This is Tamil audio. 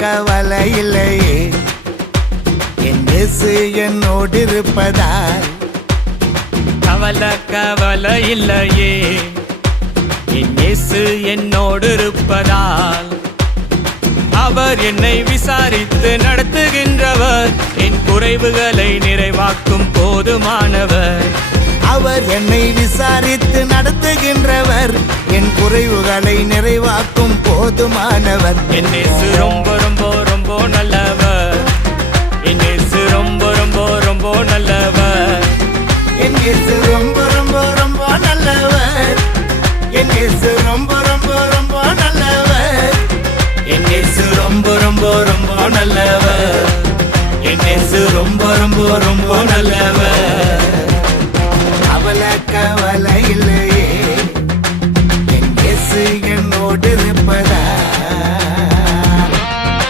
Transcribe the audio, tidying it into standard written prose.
கவலை இல்லையே, என் இயேசு என்னோடு இருப்பதால். கவலை இல்லையே, என் இயேசு என்னோடு இருப்பதால். அவர் என்னை விசாரித்து நடத்துகின்றவர், என் குறைவுகளை நிறைவாக்கும் போதுமானவர். அவர் என்னை விசாரித்து நடத்துகின்றவர், என் குறைவுகளை நிறைவாக்கும் போதுமானவர். என் இயேசு ரொம்ப ரொம்ப ரொம்ப நல்லவர். என் இயேசு ரொம்ப ரொம்ப ரொம்ப நல்லவர். என் இயேசு ரொம்ப ரொம்ப ரொம்ப நல்லவர். என் இயேசு ரொம்ப ரொம்ப ரொம்ப நல்லவர். என் இயேசு ரொம்ப ரொம்ப ரொம்ப நல்லவர். என் இயேசு ரொம்ப ரொம்ப ரொம்ப நல்லவர்.